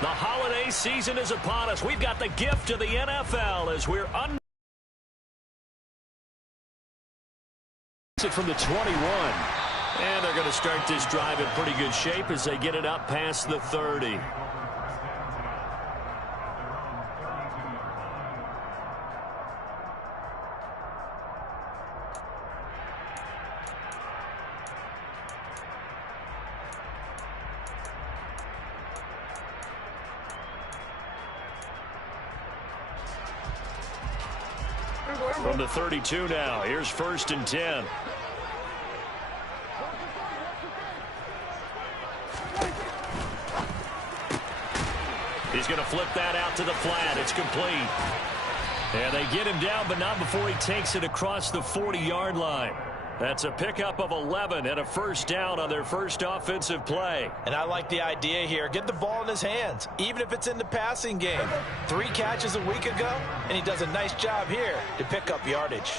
The holiday season is upon us. We've got the gift of the NFL as we're from the 21. And they're going to start this drive in pretty good shape as they get it up past the 30. From the 32 now, here's 1st and 10. He's going to flip that out to the flat. It's complete. And they get him down, but not before he takes it across the 40-yard line. That's a pickup of 11 and a 1st down on their first offensive play. And I like the idea here. Get the ball in his hands, even if it's in the passing game. 3 catches a week ago, and he does a nice job here to pick up yardage.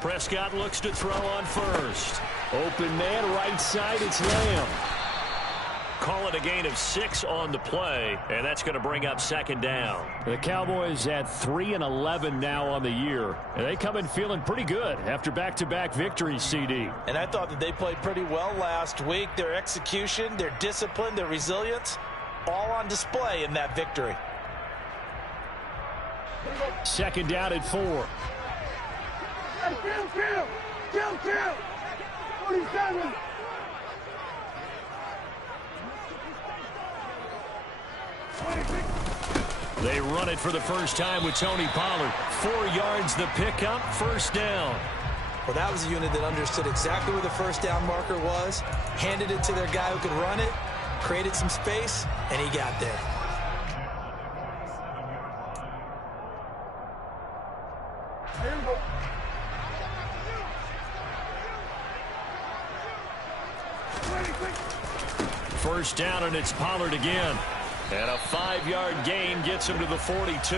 Prescott looks to throw on 1st. Open man, right side, it's Lamb. Call it a gain of 6 on the play, and that's going to bring up 2nd down. The Cowboys at 3-11 now on the year, and they come in feeling pretty good after back-to-back victories, CD. And I thought that they played pretty well last week. Their execution, their discipline, their resilience, all on display in that victory. 2nd down at 4. Kill! 47! They run it for the first time with Tony Pollard. 4 yards the pickup, 1st down. Well, that was a unit that understood exactly where the 1st down marker was, handed it to their guy who could run it, created some space, and he got there. First down, and it's Pollard again. And a 5-yard gain gets him to the 42.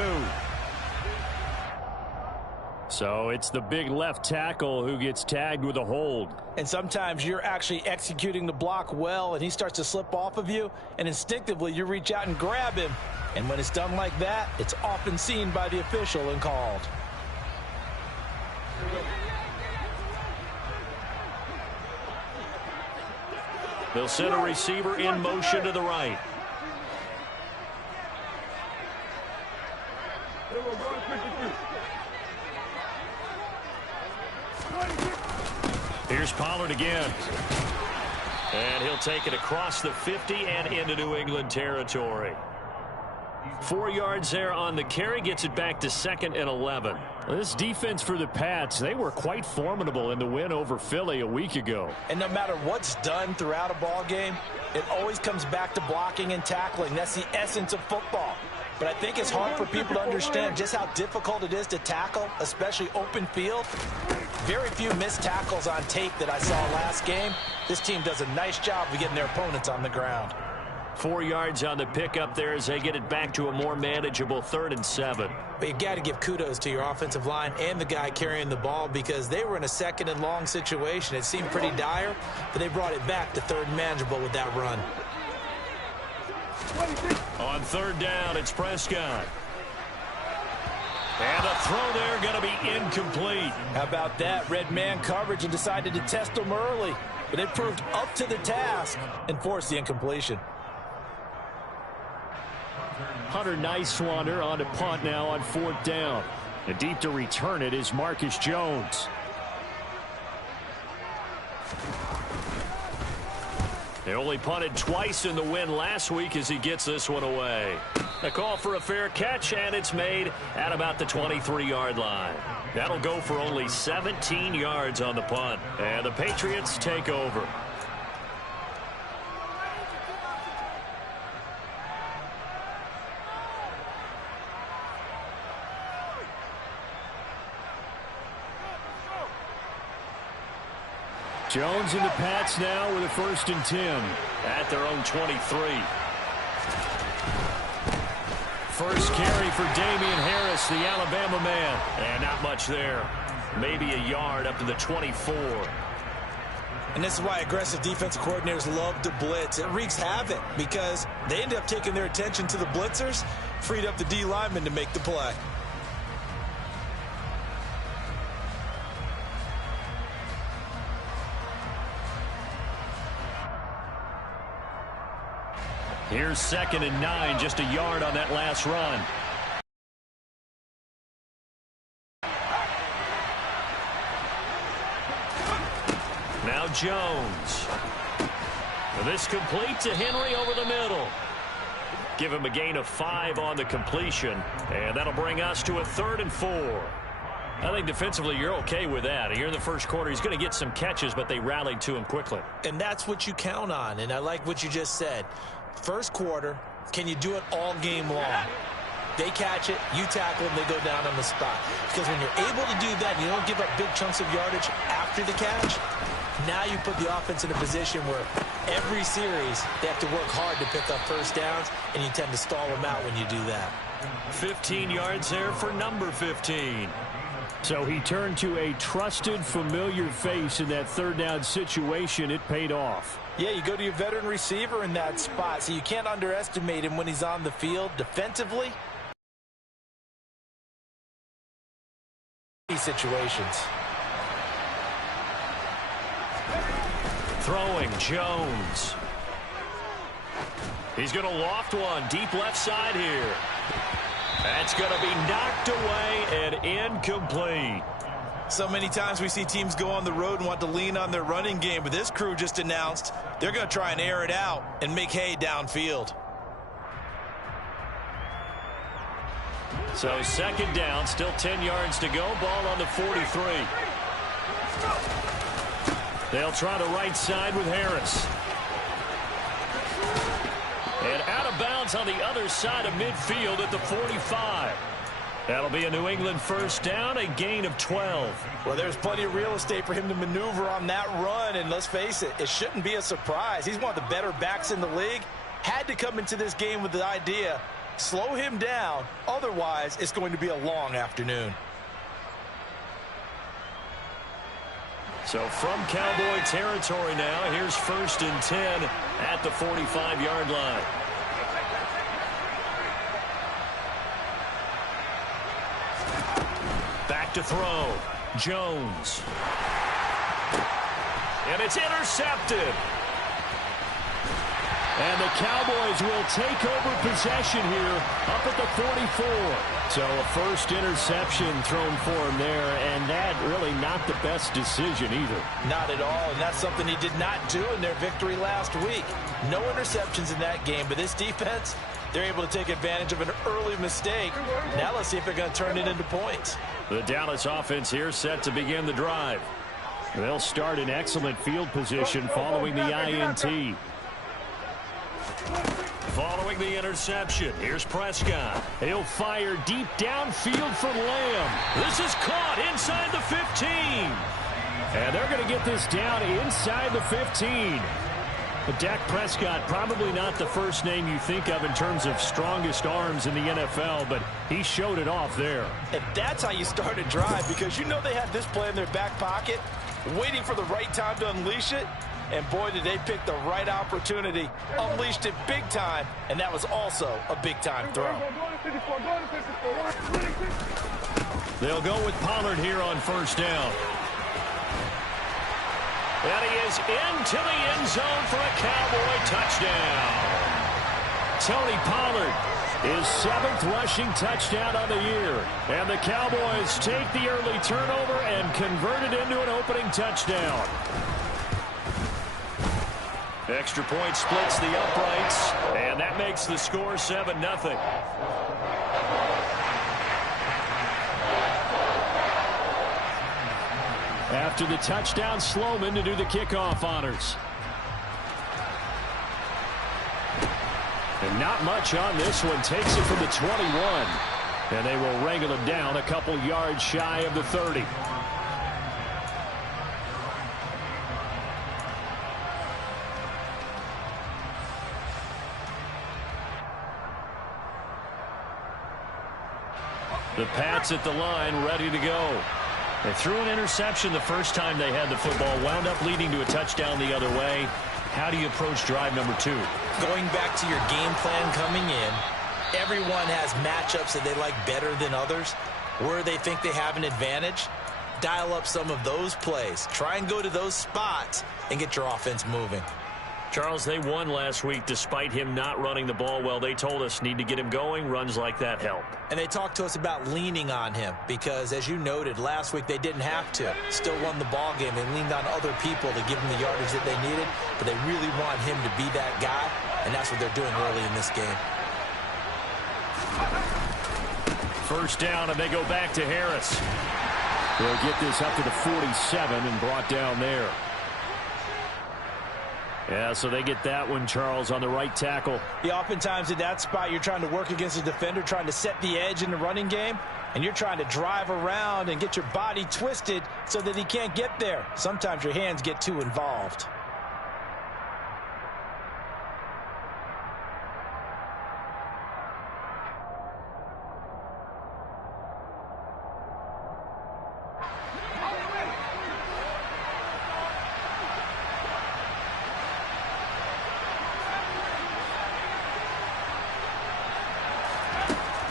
So it's the big left tackle who gets tagged with a hold. And sometimes you're actually executing the block well, and he starts to slip off of you, and instinctively you reach out and grab him. And when it's done like that, it's often seen by the official and called. They'll send a receiver in motion to the right. Here's Pollard again. And he'll take it across the 50 and into New England territory. 4 yards there on the carry, gets it back to 2nd and 11. This defense for the Pats, they were quite formidable in the win over Philly a week ago. And no matter what's done throughout a ball game, it always comes back to blocking and tackling. That's the essence of football. But I think it's hard for people to understand just how difficult it is to tackle, especially open field. Very few missed tackles on tape that I saw last game. This team does a nice job of getting their opponents on the ground. 4 yards on the pickup there as they get it back to a more manageable 3rd and 7. But you got to give kudos to your offensive line and the guy carrying the ball because they were in a 2nd and long situation. It seemed pretty dire, but they brought it back to 3rd and manageable with that run. On 3rd down, it's Prescott. And a throw there going to be incomplete. How about that? Red man coverage and decided to test them early. But they proved up to the task and forced the incompletion. Hunter Nicewander on a punt now on 4th down. And deep to return it is Marcus Jones. They only punted twice in the win last week as he gets this one away. A call for a fair catch, and it's made at about the 23-yard line. That'll go for only 17 yards on the punt. And the Patriots take over. Jones and the Pats now with a 1st and 10. At their own 23. First carry for Damian Harris, the Alabama man. And not much there. Maybe a yard up to the 24. And this is why aggressive defensive coordinators love to blitz. It wreaks havoc because they end up taking their attention to the blitzers, freed up the D lineman to make the play. Here's 2nd and 9, just a yard on that last run. Now Jones. This complete to Henry over the middle. Give him a gain of 5 on the completion, and that'll bring us to a 3rd and 4. I think defensively you're okay with that. Here in the first quarter, he's going to get some catches, but they rallied to him quickly. And that's what you count on, and I like what you just said. First quarter, can you do it all game long? They catch it, you tackle them, they go down on the spot. Because when you're able to do that, you don't give up big chunks of yardage after the catch. Now you put the offense in a position where every series they have to work hard to pick up first downs, and you tend to stall them out when you do that. 15 yards there for number 15. So he turned to a trusted, familiar face in that 3rd down situation. It paid off. Yeah, you go to your veteran receiver in that spot, so you can't underestimate him when he's on the field defensively. These situations. Throwing, Jones. He's going to loft one deep left side here. That's going to be knocked away and incomplete. So many times we see teams go on the road and want to lean on their running game, but this crew just announced they're going to try and air it out and make hay downfield. So 2nd down, still 10 yards to go. Ball on the 43. They'll try the right side with Harris. And out of bounds on the other side of midfield at the 45. That'll be a New England first down, a gain of 12. Well, there's plenty of real estate for him to maneuver on that run, and let's face it, it shouldn't be a surprise. He's one of the better backs in the league. Had to come into this game with the idea, slow him down, otherwise it's going to be a long afternoon. So from Cowboy territory now, here's 1st and 10 at the 45-yard line. Back to throw. Jones. And it's intercepted. And the Cowboys will take over possession here up at the 44. So a first interception thrown for him there, and that really not the best decision either. Not at all, and that's something he did not do in their victory last week. No interceptions in that game, but this defense, they're able to take advantage of an early mistake. Now let's see if they're going to turn it into points. The Dallas offense here set to begin the drive. They'll start in excellent field position following the INT. Following the interception, here's Prescott. He'll fire deep downfield for Lamb. This is caught inside the 15. And they're going to get this down inside the 15. But Dak Prescott, probably not the first name you think of in terms of strongest arms in the NFL, but he showed it off there. And that's how you start a drive, because you know they had this play in their back pocket, waiting for the right time to unleash it. And boy, did they pick the right opportunity. Unleashed it big time, and that was also a big-time throw. They'll go with Pollard here on first down. And he is into the end zone for a Cowboy touchdown. Tony Pollard, his 7th rushing touchdown on the year. And the Cowboys take the early turnover and convert it into an opening touchdown. Extra point splits the uprights, and that makes the score 7-0. After the touchdown, Sloman to do the kickoff honors. And not much on this one. Takes it from the 21. And they will wrangle him down a couple yards shy of the 30. The Pats at the line, ready to go. They threw an interception the first time they had the football, wound up leading to a touchdown the other way. How do you approach drive number 2? Going back to your game plan coming in, everyone has matchups that they like better than others. Where they think they have an advantage, dial up some of those plays. Try and go to those spots and get your offense moving. Charles, they won last week despite him not running the ball well. They told us need to get him going. Runs like that help. And they talked to us about leaning on him because, as you noted, last week they didn't have to. Still won the ball game. They leaned on other people to give them the yardage that they needed, but they really want him to be that guy, and that's what they're doing early in this game. First down, and they go back to Harris. They'll get this up to the 47 and brought down there. Yeah, so they get that one, Charles, on the right tackle. Yeah, oftentimes in that spot, you're trying to work against a defender, trying to set the edge in the running game, and you're trying to drive around and get your body twisted so that he can't get there. Sometimes your hands get too involved.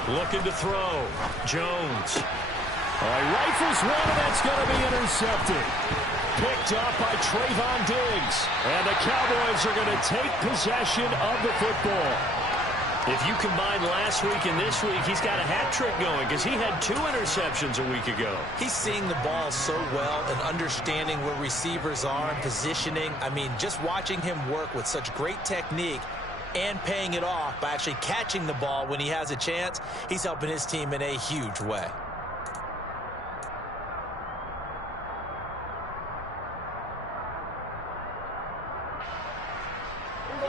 Looking to throw. Jones. He rifles one, and that's going to be intercepted. Picked up by Trayvon Diggs. And the Cowboys are going to take possession of the football. If you combine last week and this week, he's got a hat trick going because he had 2 interceptions a week ago. He's seeing the ball so well and understanding where receivers are and positioning. I mean, just watching him work with such great technique and paying it off by actually catching the ball when he has a chance, he's helping his team in a huge way.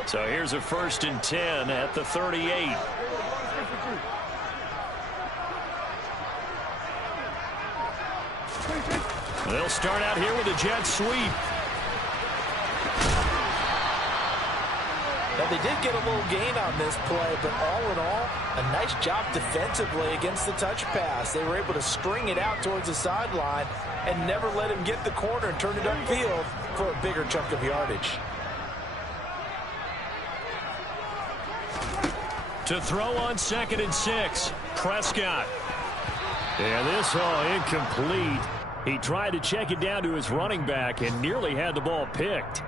So here's a 1st and 10 at the 38. They'll start out here with a jet sweep. Now, they did get a little gain on this play, but all in all, a nice job defensively against the touch pass. They were able to string it out towards the sideline and never let him get the corner and turn it upfield for a bigger chunk of yardage. To throw on 2nd and 6. Prescott. And this incomplete. He tried to check it down to his running back and nearly had the ball picked.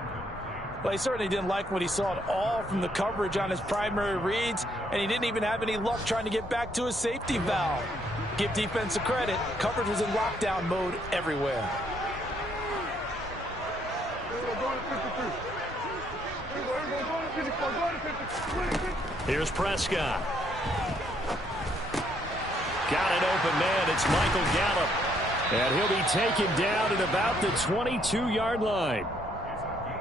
Well, he certainly didn't like what he saw at all from the coverage on his primary reads, and he didn't even have any luck trying to get back to his safety valve. Give defense a credit. Coverage was in lockdown mode everywhere. Here's Prescott. Got an open man. It's Michael Gallup. And he'll be taken down at about the 22-yard line.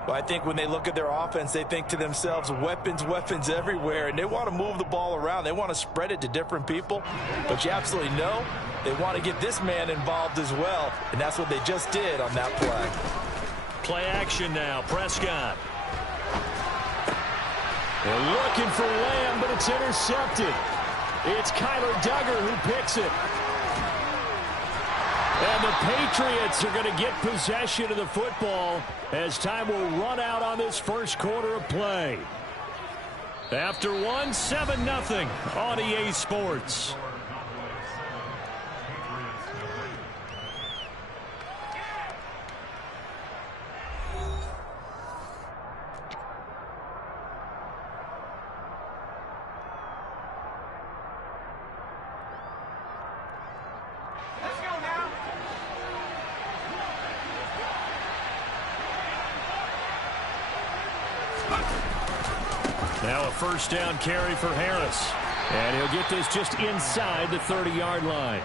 Well, I think when they look at their offense, they think to themselves, weapons, weapons everywhere, and they want to move the ball around. They want to spread it to different people, but you absolutely know they want to get this man involved as well, and that's what they just did on that play. Play action now, Prescott. They're looking for Lamb, but it's intercepted. It's Kyler Duggar who picks it. And the Patriots are going to get possession of the football as time will run out on this first quarter of play. After 7-0 on EA Sports. Now a first down carry for Harris. And he'll get this just inside the 30-yard line.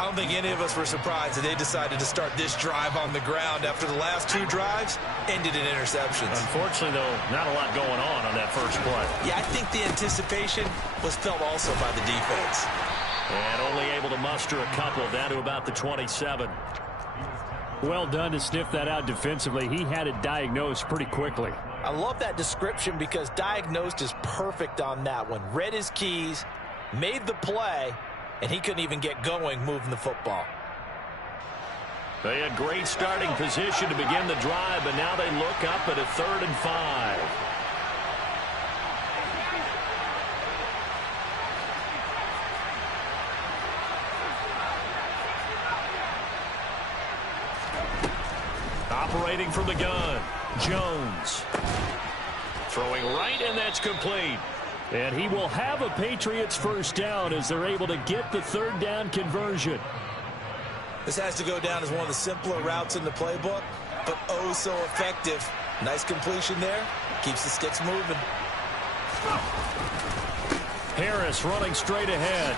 I don't think any of us were surprised that they decided to start this drive on the ground after the last 2 drives ended in interceptions. Unfortunately, though, not a lot going on that first play. Yeah, I think the anticipation was felt also by the defense. And only able to muster a couple down to about the 27. Well done to sniff that out defensively. He had it diagnosed pretty quickly. I love that description because diagnosed is perfect on that one. Read his keys, made the play, and he couldn't even get going moving the football. They had great starting position to begin the drive, but now they look up at a 3rd and 5. Operating from the gun, Jones. Throwing right, and that's complete. And he will have a Patriots first down as they're able to get the 3rd down conversion. This has to go down as one of the simpler routes in the playbook, but oh so effective. Nice completion there. Keeps the sticks moving. Harris running straight ahead.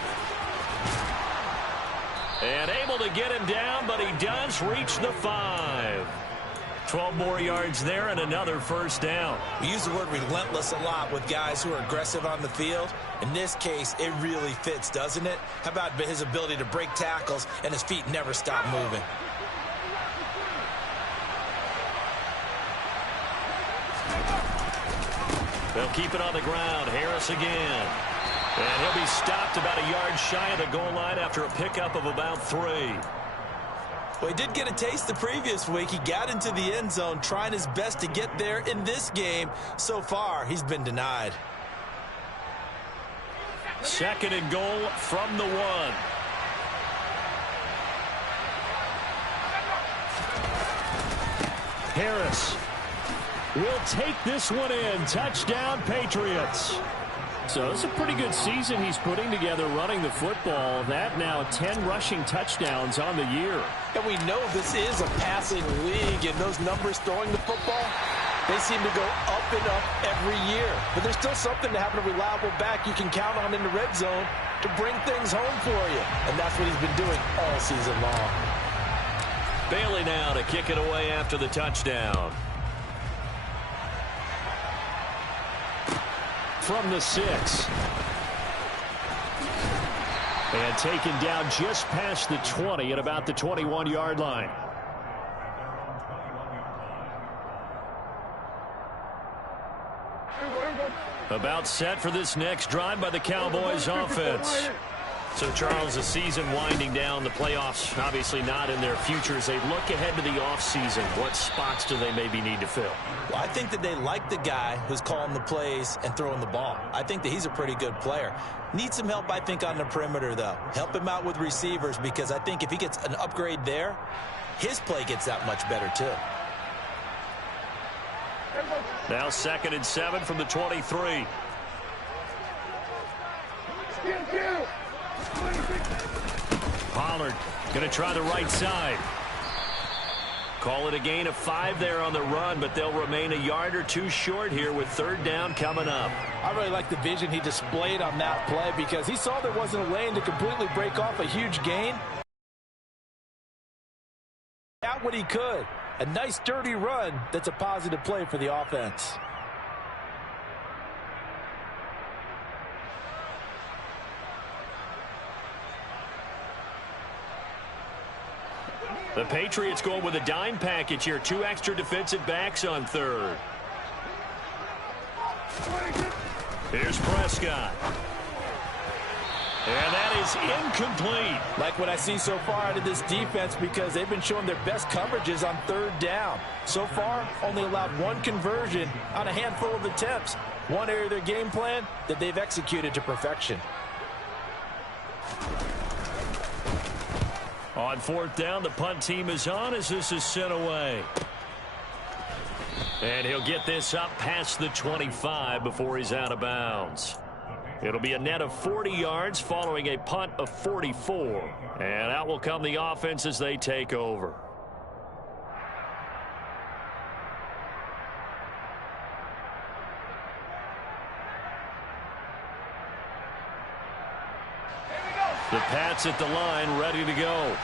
And able to get him down, but he does reach the 5. 12 more yards there and another first down. We use the word relentless a lot with guys who are aggressive on the field. In this case, it really fits, doesn't it? How about his ability to break tackles and his feet never stop moving? They'll keep it on the ground. Harris again. And he'll be stopped about a yard shy of the goal line after a pickup of about 3. Well, he did get a taste the previous week. He got into the end zone trying his best to get there in this game. So far, he's been denied. 2nd and goal from the 1. Harris will take this one in. Touchdown, Patriots. So it's a pretty good season he's putting together running the football. That now 10 rushing touchdowns on the year. And we know this is a passing league, and those numbers throwing the football, they seem to go up and up every year. But there's still something to having a reliable back you can count on in the red zone to bring things home for you. And that's what he's been doing all season long. Bailey now to kick it away after the touchdown. From the 6. And taken down just past the 20 at about the 21-yard line. About set for this next drive by the Cowboys offense. So, Charles, the season winding down, the playoffs obviously not in their future. As they look ahead to the offseason, what spots do they maybe need to fill? Well, I think that they like the guy who's calling the plays and throwing the ball. I think that he's a pretty good player. Needs some help, I think, on the perimeter, though. Help him out with receivers, because I think if he gets an upgrade there, his play gets that much better, too. Now 2nd and 7 from the 23. Pollard going to try the right side. Call it a gain of 5 there on the run, but they'll remain a yard or 2 short here with 3rd down coming up. I really like the vision he displayed on that play, because he saw there wasn't a lane to completely break off a huge gain. Out what he could. A nice dirty run that's a positive play for the offense. The Patriots going with a dime package here. 2 extra defensive backs on 3rd. Here's Prescott. And that is incomplete. Like what I see so far out of this defense, because they've been showing their best coverages on 3rd down. So far, only allowed 1 conversion on a handful of attempts. One area of their game plan that they've executed to perfection. On 4th down, the punt team is on as this is sent away. And he'll get this up past the 25 before he's out of bounds. It'll be a net of 40 yards following a punt of 44. And out will come the offense as they take over. The Pats at the line, ready to go.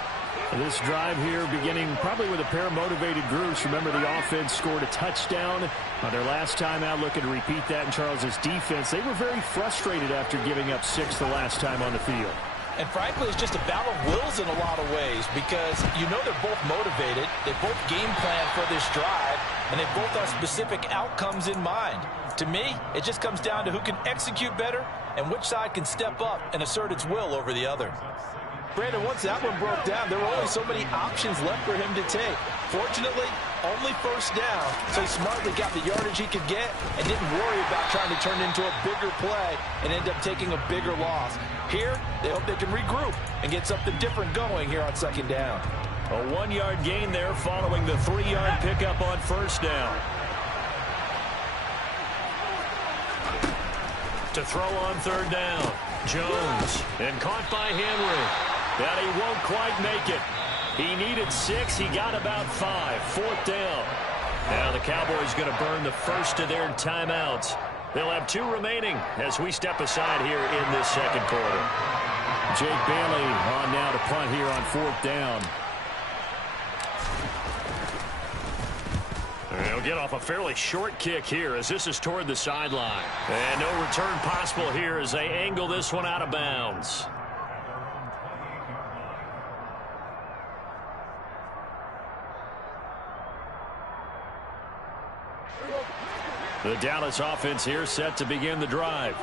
This drive here beginning probably with a pair of motivated groups. Remember, the offense scored a touchdown on their last time out, looking to repeat that in Charles's defense. They were very frustrated after giving up 6 the last time on the field. And frankly, it's just a battle of wills in a lot of ways, because you know they're both motivated. They both game plan for this drive, and they both have specific outcomes in mind. To me, it just comes down to who can execute better and which side can step up and assert its will over the other. Brandon, once that one broke down, there were only so many options left for him to take. Fortunately, only first down, so he smartly got the yardage he could get and didn't worry about trying to turn it into a bigger play and end up taking a bigger loss. Here, they hope they can regroup and get something different going here on second down. A 1-yard gain there following the 3-yard pickup on first down. To throw on third down, Jones, and caught by Henry. But he won't quite make it. He needed 6. He got about 5. Fourth down. Now the Cowboys going to burn the first of their timeouts. They'll have 2 remaining as we step aside here in this second quarter. Jake Bailey on now to punt here on fourth down. They'll get off a fairly short kick here as this is toward the sideline. And no return possible here as they angle this one out of bounds. The Dallas offense here set to begin the drive.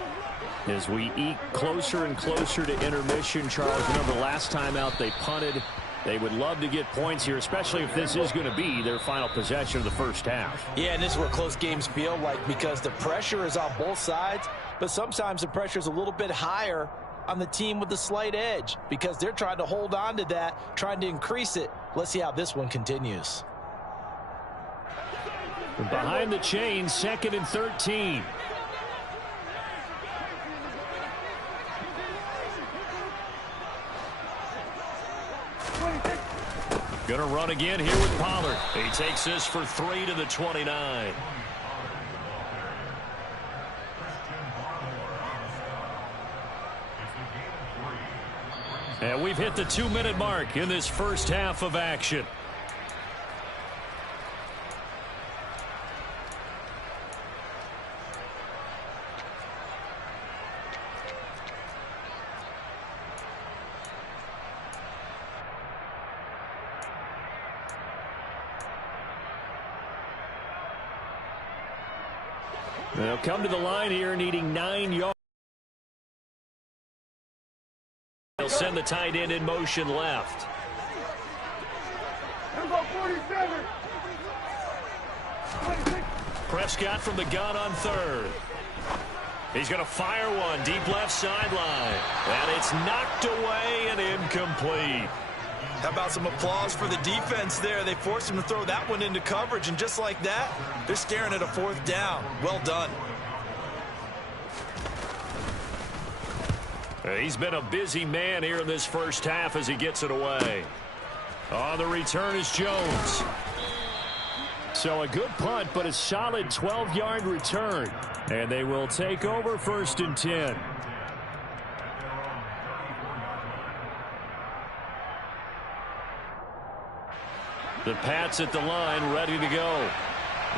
As we eke closer and closer to intermission, Charles, remember last time out they punted. They would love to get points here, especially if this is going to be their final possession of the first half. Yeah, and this is what close games feel like because the pressure is on both sides, but sometimes the pressure is a little bit higher on the team with the slight edge because they're trying to hold on to that, trying to increase it. Let's see how this one continues. Behind the chain, 2nd and 13. Going to run again here with Pollard. He takes this for 3 to the 29. And we've hit the 2-minute mark in this first half of action. They'll come to the line here needing 9 yards. They'll send the tight end in motion left. Number 47. Prescott from the gun on third. He's going to fire one deep left sideline. And it's knocked away and incomplete. How about some applause for the defense there? They forced him to throw that one into coverage, and just like that, they're staring at a fourth down. Well done. He's been a busy man here in this first half as he gets it away. On the return is Jones. So a good punt, but a solid 12-yard return. And they will take over 1st and 10. The Pats at the line, ready to go.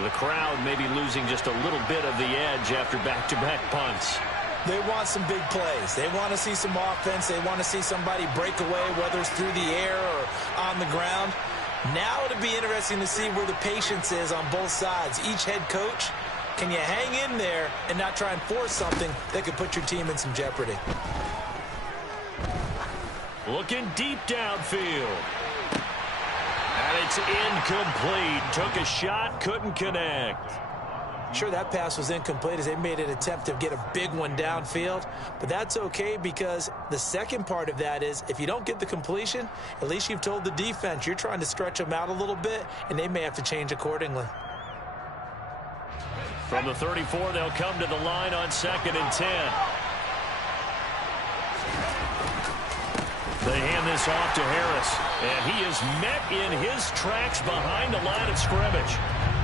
The crowd may be losing just a little bit of the edge after back-to-back punts. They want some big plays. They want to see some offense. They want to see somebody break away, whether it's through the air or on the ground. Now it'll be interesting to see where the patience is on both sides. Each head coach, can you hang in there and not try and force something that could put your team in some jeopardy? Looking deep downfield. And it's incomplete. Took a shot, couldn't connect. Sure, that pass was incomplete as they made an attempt to get a big one downfield. But that's okay because the second part of that is if you don't get the completion, at least you've told the defense you're trying to stretch them out a little bit, and they may have to change accordingly. From the 34, they'll come to the line on 2nd and 10. They hand this off to Harris, and he is met in his tracks behind the line of scrimmage.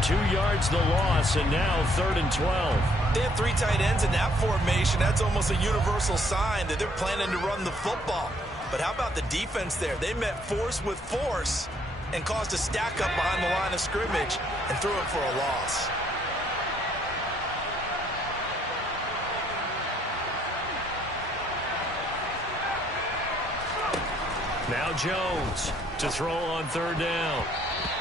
2 yards the loss, and now 3rd and 12. They have 3 tight ends in that formation. That's almost a universal sign that they're planning to run the football. But how about the defense there? They met force with force and caused a stack up behind the line of scrimmage and threw it for a loss. Now Jones to throw on 3rd down.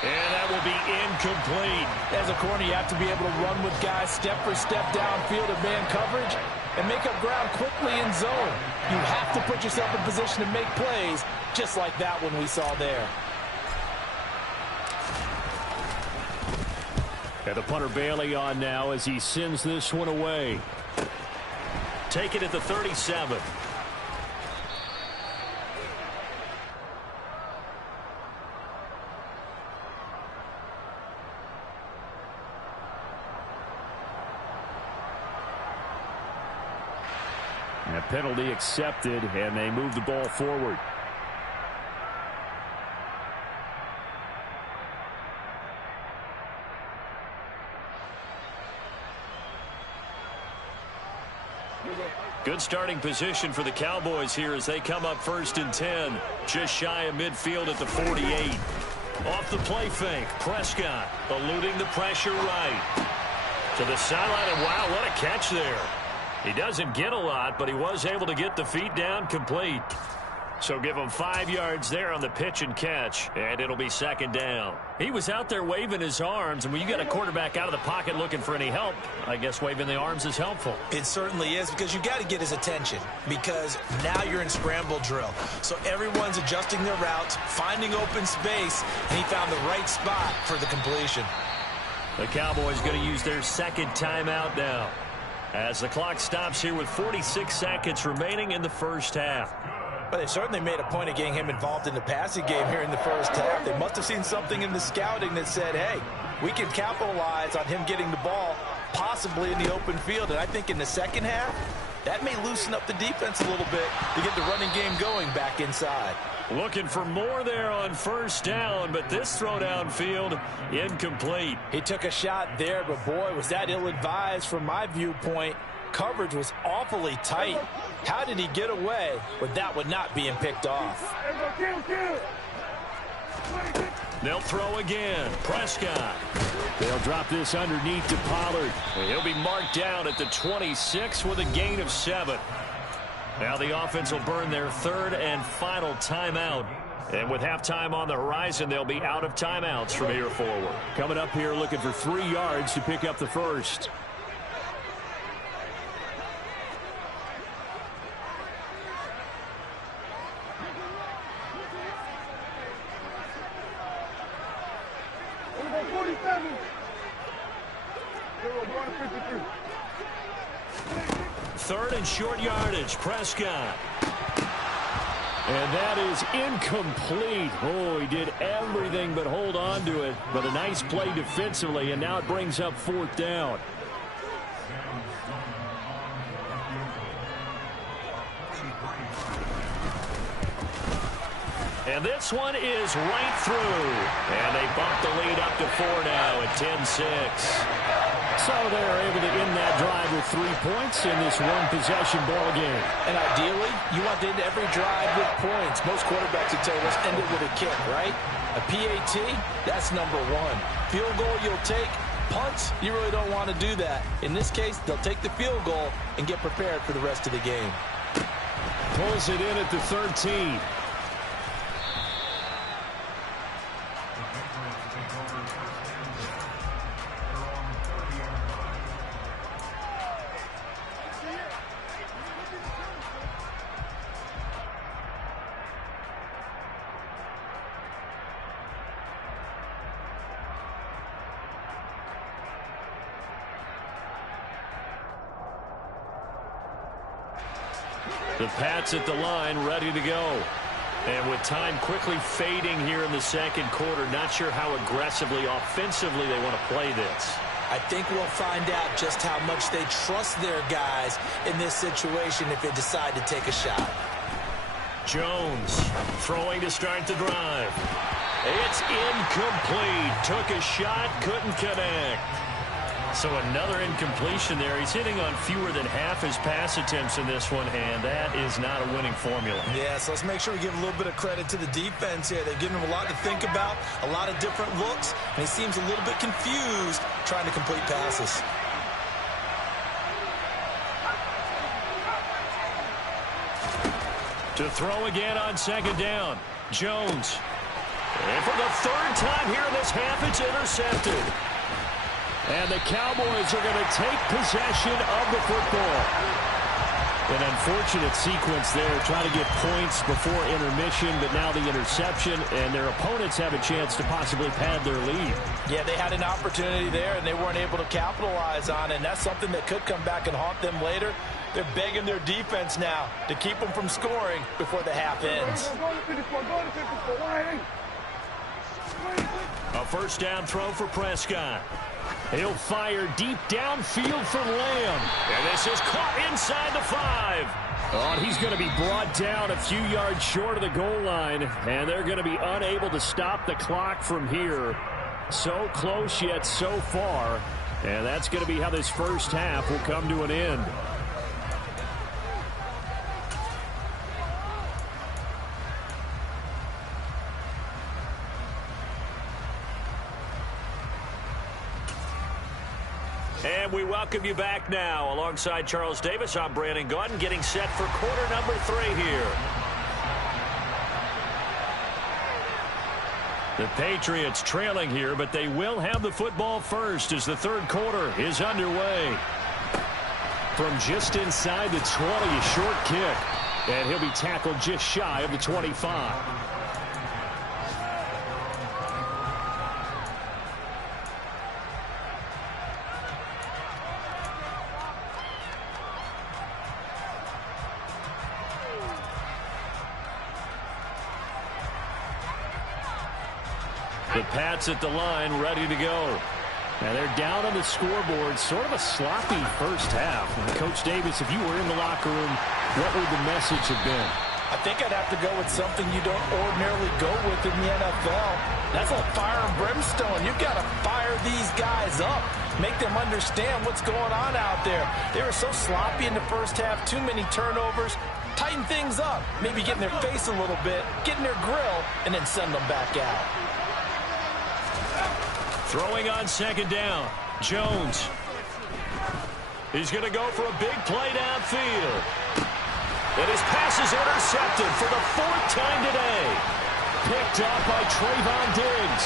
And that will be incomplete. As a corner, you have to be able to run with guys step for step downfield in man coverage. and make up ground quickly in zone. You have to put yourself in position to make plays, just like that one we saw there. And the punter Bailey on now as he sends this one away. Take it at the 37. A penalty accepted, and they move the ball forward. Good starting position for the Cowboys here as they come up 1st and 10. Just shy of midfield at the 48. Off the play fake, Prescott eluding the pressure right. To the sideline, and wow, what a catch there. He doesn't get a lot, but he was able to get the feet down complete. So give him 5 yards there on the pitch and catch, and it'll be 2nd down. He was out there waving his arms, and when you got a quarterback out of the pocket looking for any help, I guess waving the arms is helpful. It certainly is, because you got to get his attention, because now you're in scramble drill. So everyone's adjusting their routes, finding open space, and he found the right spot for the completion. The Cowboys going to use their 2nd timeout now, as the clock stops here with 46 seconds remaining in the first half. But they certainly made a point of getting him involved in the passing game here in the first half. They must have seen something in the scouting that said, hey, we can capitalize on him getting the ball possibly in the open field. And I think in the second half, that may loosen up the defense a little bit to get the running game going back inside. Looking for more there on 1st down, but this throw downfield incomplete. He took a shot there, but boy, was that ill-advised from my viewpoint. Coverage was awfully tight. How did he get away with that one not being picked off? They'll throw again. Prescott. They'll drop this underneath to Pollard. He'll be marked down at the 26 with a gain of 7. Now the offense will burn their 3rd and final timeout. And with halftime on the horizon, they'll be out of timeouts from here forward. Coming up here looking for 3 yards to pick up the first. Third and short yardage, Prescott. And that is incomplete. Oh, he did everything but hold on to it. But a nice play defensively, and now it brings up 4th down. And this one is right through. And they bump the lead up to 4 now at 10-6. So they're able to end that drive with 3 points in this one-possession ball game. And ideally, you want to end every drive with points. Most quarterbacks would tell you, let's end it with a kick, right? A PAT, that's number 1. Field goal you'll take. Punts, you really don't want to do that. In this case, they'll take the field goal and get prepared for the rest of the game. Pulls it in at the 13. The Pats at the line, ready to go. And with time quickly fading here in the second quarter, not sure how aggressively, offensively they want to play this. I think we'll find out just how much they trust their guys in this situation if they decide to take a shot. Jones throwing to start the drive. It's incomplete. Took a shot, couldn't connect. So another incompletion there. He's hitting on fewer than half his pass attempts in this one, and that is not a winning formula. Yeah, so let's make sure we give a little bit of credit to the defense here. They've given him a lot to think about, a lot of different looks, and he seems a little bit confused trying to complete passes. To throw again on second down, Jones. And for the 3rd time here in this half, it's intercepted. And the Cowboys are going to take possession of the football. An unfortunate sequence there, trying to get points before intermission, but now the interception, and their opponents have a chance to possibly pad their lead. Yeah, they had an opportunity there, and they weren't able to capitalize on it, and that's something that could come back and haunt them later. They're begging their defense now to keep them from scoring before the half ends. A first down throw for Prescott. He'll fire deep downfield for Lamb. And this is caught inside the 5. Oh, and he's going to be brought down a few yards short of the goal line, and they're going to be unable to stop the clock from here. So close yet so far, and that's going to be how this first half will come to an end. And we welcome you back now. Alongside Charles Davis, I'm Brandon Gunn, getting set for quarter number 3 here. The Patriots trailing here, but they will have the football first as the third quarter is underway. From just inside the 20, a short kick. And he'll be tackled just shy of the 25. The Pats at the line, ready to go. And they're down on the scoreboard. Sort of a sloppy first half. And Coach Davis, if you were in the locker room, what would the message have been? I think I'd have to go with something you don't ordinarily go with in the NFL. That's like fire and brimstone. You've got to fire these guys up. Make them understand what's going on out there. They were so sloppy in the first half. Too many turnovers. Tighten things up. Maybe get in their face a little bit. Get in their grill. And then send them back out. Throwing on second down. Jones. He's going to go for a big play downfield. And his pass is intercepted for the 4th time today. Picked up by Trayvon Diggs.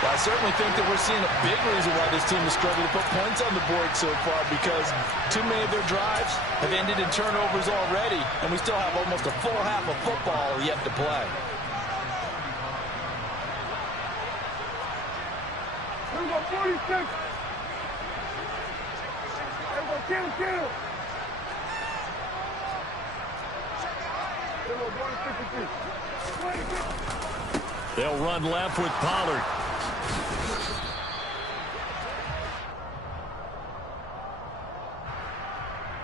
Well, I certainly think that we're seeing a big reason why this team has struggled to put points on the board so far, because too many of their drives have ended in turnovers already, and we still have almost a full half of football yet to play. Number 46. Kill. They'll run left with Pollard.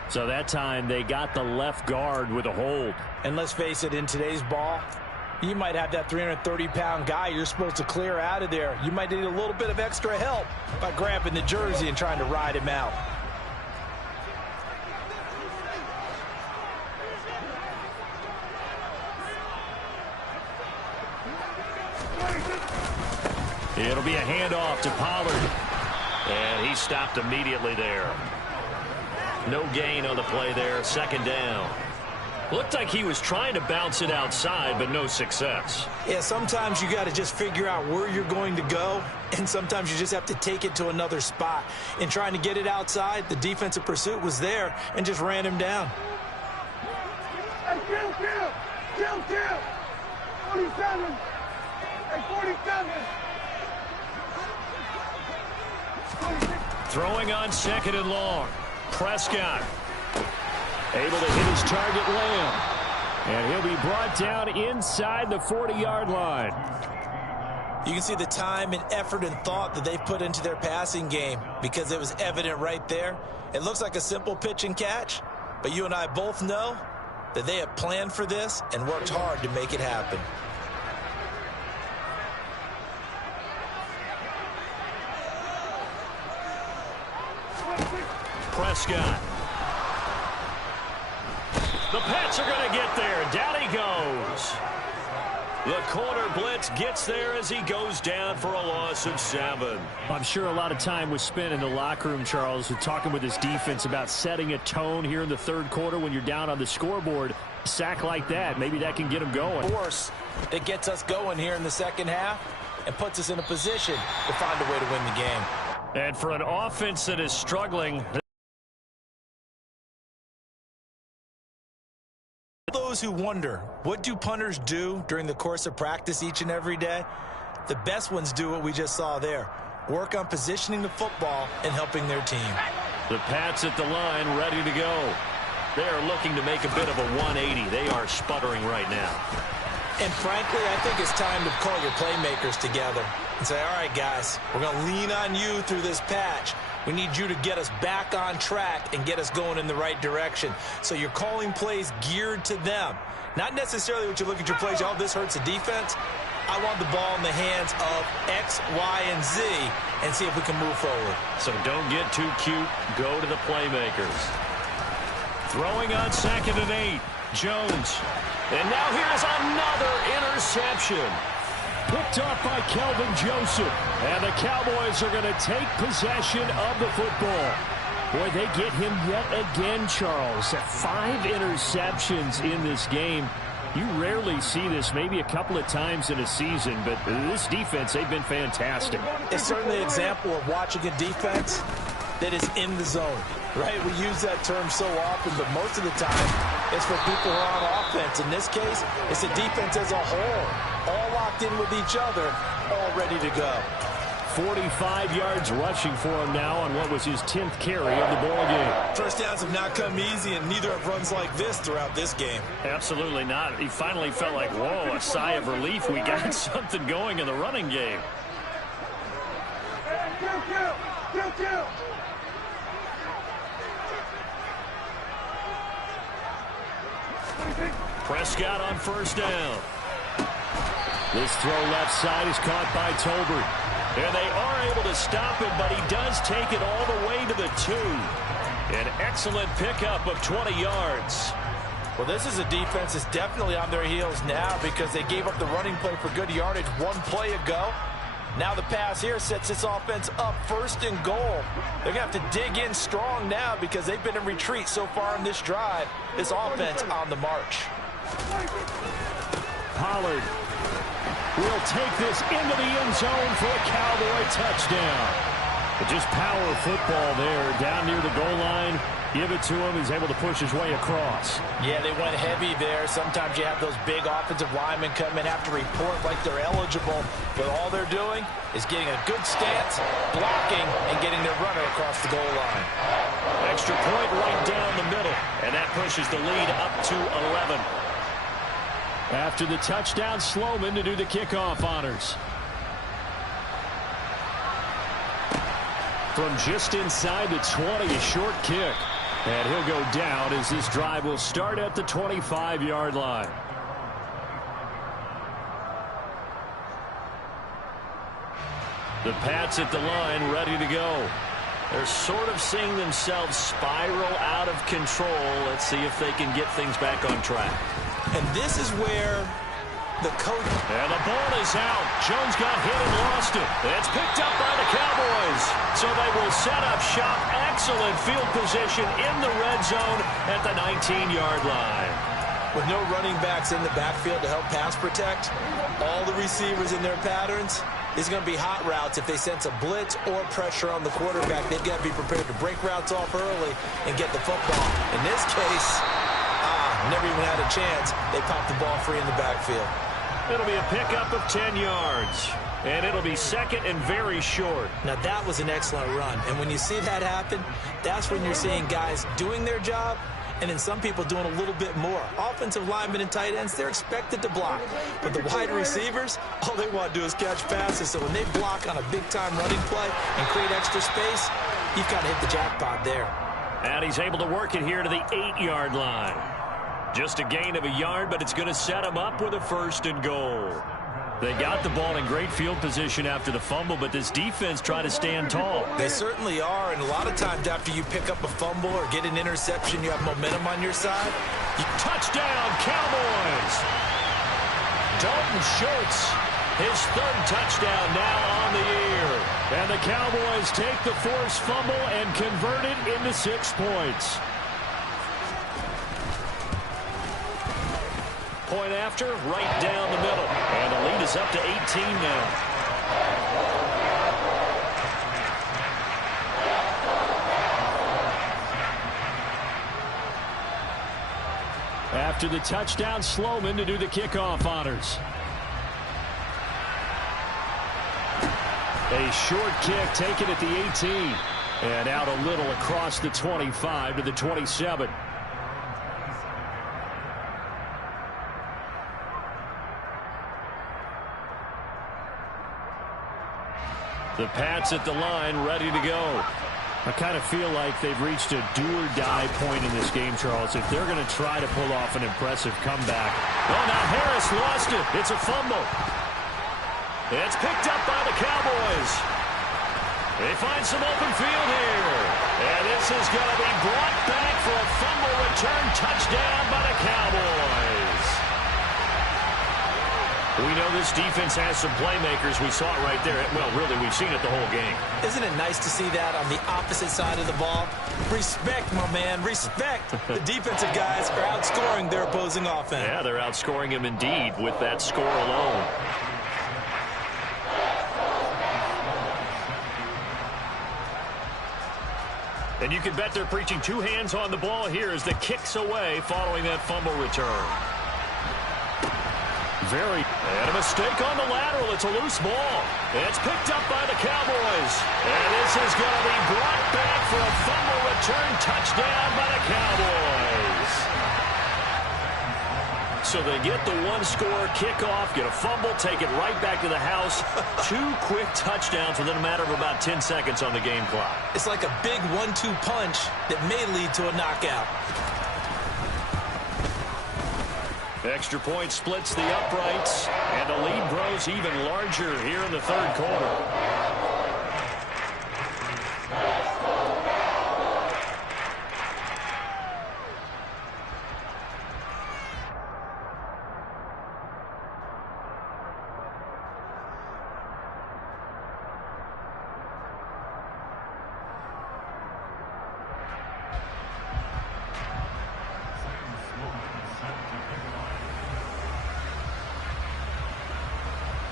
So that time they got the left guard with a hold. And let's face it, in today's ball, you might have that 330-pound guy you're supposed to clear out of there. You might need a little bit of extra help by grabbing the jersey and trying to ride him out. It'll be a handoff to Pollard. And he stopped immediately there. No gain on the play there. Second down. Looked like he was trying to bounce it outside, but no success. Yeah, sometimes you got to just figure out where you're going to go, and sometimes you just have to take it to another spot. In trying to get it outside, the defensive pursuit was there and just ran him down. Hey, kill. 47. Hey, 47. Throwing on second and long. Prescott able to hit his target, Lamb. And he'll be brought down inside the 40-yard line. You can see the time and effort and thought that they've put into their passing game, because it was evident right there. It looks like a simple pitch and catch, but you and I both know that they have planned for this and worked hard to make it happen. Prescott. The Pats are going to get there. Down he goes. The corner blitz gets there as he goes down for a loss of 7. I'm sure a lot of time was spent in the locker room, Charles, with talking with his defense about setting a tone here in the third quarter when you're down on the scoreboard. A sack like that, maybe that can get him going. Of course, it gets us going here in the second half and puts us in a position to find a way to win the game. And for an offense that is struggling, those who wonder, what do punters do during the course of practice each and every day? The best ones do what we just saw there. Work on positioning the football and helping their team. The Pats at the line, ready to go. They are looking to make a bit of a 180. They are sputtering right now. And frankly, I think it's time to call your playmakers together and say, all right, guys, we're going to lean on you through this patch. We need you to get us back on track and get us going in the right direction. So you're calling plays geared to them. Not necessarily what you look at your plays, oh, this hurts the defense. I want the ball in the hands of X, Y, and Z and see if we can move forward. So don't get too cute. Go to the playmakers. Throwing on 2nd and 8. Jones. And now here's another interception. Picked off by Kelvin Joseph. And the Cowboys are going to take possession of the football. Boy, they get him yet again, Charles. 5 interceptions in this game. You rarely see this, maybe a couple of times in a season, but this defense, they've been fantastic. It's certainly an example of watching a defense that is in the zone, right? We use that term so often, but most of the time it's for people who are on offense. In this case, it's the defense as a whole, all locked in with each other, all ready to go. 45 yards rushing for him now on what was his 10th carry of the ball game. First downs have not come easy, and neither have runs like this throughout this game. Absolutely not. He finally felt like, whoa, a sigh of relief. We got something going in the running game. Kill. Prescott on 1st down. This throw left side is caught by Tolbert. And they are able to stop him, but he does take it all the way to the 2. An excellent pickup of 20 yards. Well, this is a defense that's definitely on their heels now because they gave up the running play for good yardage one play ago. Now the pass here sets this offense up 1st and goal. They're going to have to dig in strong now because they've been in retreat so far in this drive. This offense on the march. Pollard will take this into the end zone for a Cowboy touchdown. But just power football there down near the goal line. Give it to him. He's able to push his way across. Yeah, they went heavy there. Sometimes you have those big offensive linemen come in, have to report like they're eligible. But all they're doing is getting a good stance, blocking, and getting their runner across the goal line. Extra point right down the middle. And that pushes the lead up to 11. After the touchdown, Sloman to do the kickoff honors. From just inside the 20, a short kick. And he'll go down as this drive will start at the 25-yard line. The Pats at the line, ready to go. They're sort of seeing themselves spiral out of control. Let's see if they can get things back on track. And this is where the coach... And the ball is out. Jones got hit and lost it. It's picked up by the Cowboys. So they will set up shop. Excellent field position in the red zone at the 19-yard line. With no running backs in the backfield to help pass protect, all the receivers in their patterns, it's going to be hot routes. If they sense a blitz or pressure on the quarterback, they've got to be prepared to break routes off early and get the football. In this case, never even had a chance. They popped the ball free in the backfield. It'll be a pickup of 10 yards. And it'll be 2nd and very short. Now, that was an excellent run. And when you see that happen, that's when you're seeing guys doing their job and then some people doing a little bit more. Offensive linemen and tight ends, they're expected to block. But the wide receivers, all they want to do is catch passes. So when they block on a big-time running play and create extra space, you've got to hit the jackpot there. And he's able to work it here to the 8-yard line. Just a gain of a yard, but it's going to set him up with a 1st and goal. They got the ball in great field position after the fumble, but this defense tried to stand tall. They certainly are, and a lot of times after you pick up a fumble or get an interception, you have momentum on your side. Touchdown, Cowboys! Dalton Schultz, his 3rd touchdown now on the year. And the Cowboys take the forced fumble and convert it into 6 points. Point after, right down the middle. And the lead is up to 18 now. after the touchdown, Sloman to do the kickoff honors. A short kick taken at the 18. And out a little across the 25 to the 27. The Pats at the line, ready to go. I kind of feel like they've reached a do-or-die point in this game, Charles. If they're going to try to pull off an impressive comeback. Oh, now Harris lost it. It's a fumble. It's picked up by the Cowboys. They find some open field here. And this is going to be brought back for a fumble return touchdown by the Cowboys. We know this defense has some playmakers. We saw it right there. Well, really, we've seen it the whole game. Isn't it nice to see that on the opposite side of the ball? Respect, my man, respect. The defensive guys are outscoring their opposing offense. Yeah, they're outscoring him indeed with that score alone. And you can bet they're preaching two hands on the ball here as the kick's away following that fumble return. And a mistake on the lateral. It's a loose ball. It's picked up by the Cowboys. And this is going to be brought back for a fumble return touchdown by the Cowboys. So they get the one-score kickoff, get a fumble, take it right back to the house. Two quick touchdowns within a matter of about 10 seconds on the game clock. It's like a big 1-2 punch that may lead to a knockout. Extra point splits the uprights, and the lead grows even larger here in the third quarter.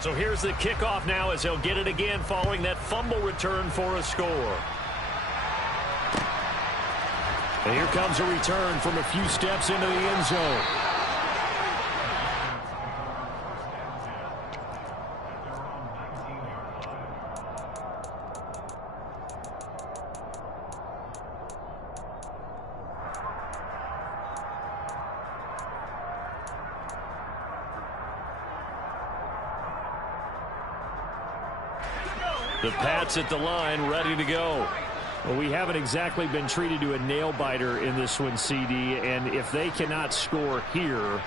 So here's the kickoff now as he'll get it again following that fumble return for a score. And here comes a return from a few steps into the end zone. The Pats at the line, ready to go. Well, we haven't exactly been treated to a nail-biter in this one, CD, and if they cannot score here,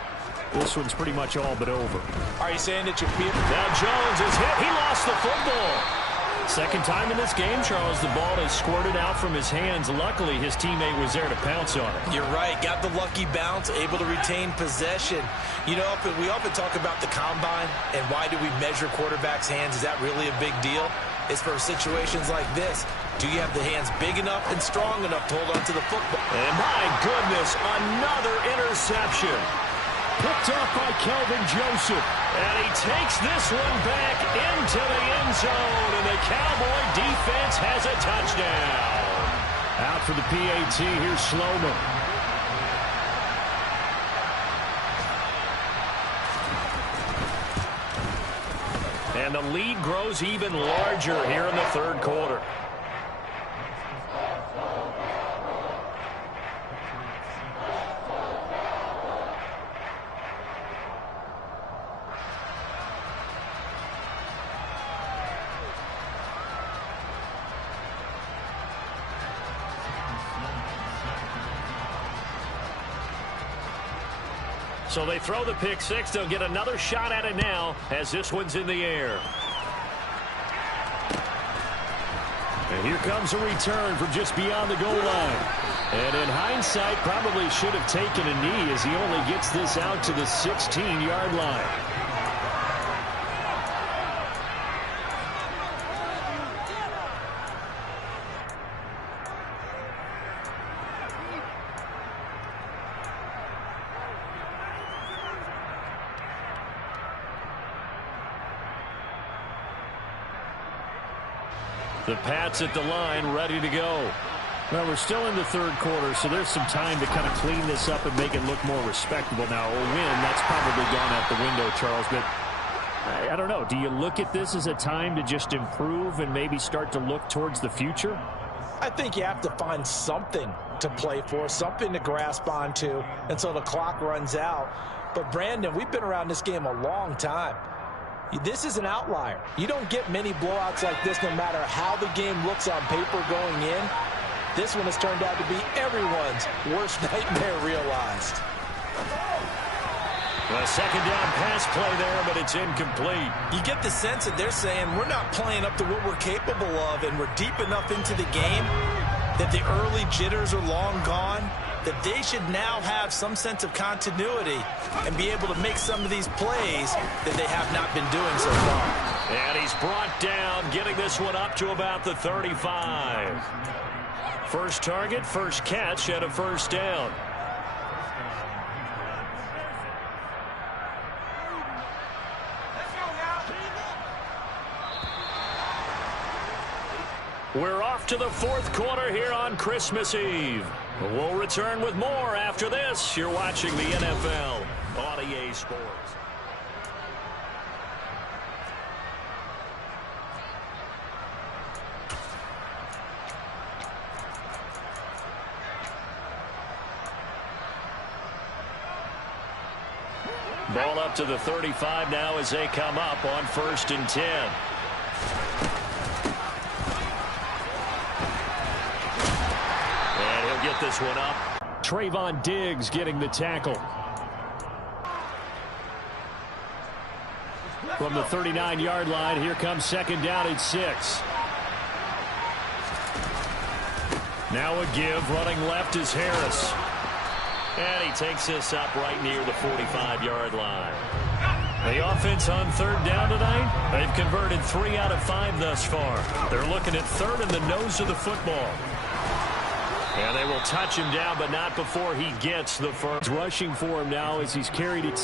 this one's pretty much all but over. Are you saying that you're feeling? Now Jones is hit. He lost the football. Second time in this game, Charles, the ball has squirted out from his hands. Luckily, his teammate was there to pounce on it. You're right. Got the lucky bounce, able to retain possession. You know, we often talk about the combine and why do we measure quarterbacks' hands. Is that really a big deal? It's for situations like this. Do you have the hands big enough and strong enough to hold on to the football? And my goodness, another interception. Picked up by Kelvin Joseph. And he takes this one back into the end zone. And the Cowboy defense has a touchdown. Out for the PAT, here's Sloman. And the lead grows even larger here in the third quarter. So they throw the pick six. They'll get another shot at it now as this one's in the air. And here comes a return from just beyond the goal line. And in hindsight, probably should have taken a knee as he only gets this out to the 16-yard line. The Pats at the line, ready to go. Well, we're still in the third quarter, so there's some time to kind of clean this up and make it look more respectable. Now, a win, that's probably gone out the window, Charles, but I don't know. Do you look at this as a time to just improve and maybe start to look towards the future? I think you have to find something to play for, something to grasp onto until the clock runs out. But, Brandon, we've been around this game a long time. This is an outlier. You don't get many blowouts like this no matter how the game looks on paper going in. This one has turned out to be everyone's worst nightmare realized. A second down pass play there, but it's incomplete. You get the sense that they're saying we're not playing up to what we're capable of, and we're deep enough into the game that the early jitters are long gone, that they should now have some sense of continuity and be able to make some of these plays that they have not been doing so far. And he's brought down, getting this one up to about the 35. First target, first catch, and a first down. We're off to the fourth quarter here on Christmas Eve. We'll return with more after this. You're watching the NFL on EA Sports. Ball up to the 35 now as they come up on 1st and 10. And he'll get this one up. Trayvon Diggs getting the tackle. From the 39-yard line, here comes second down at 6. Now a give, running left is Harris. And he takes this up right near the 45-yard line. The offense on third down tonight, they've converted 3 out of 5 thus far. They're looking at third in the nose of the football. And they will touch him down, but not before he gets the first. Rushing for him now as he's carried it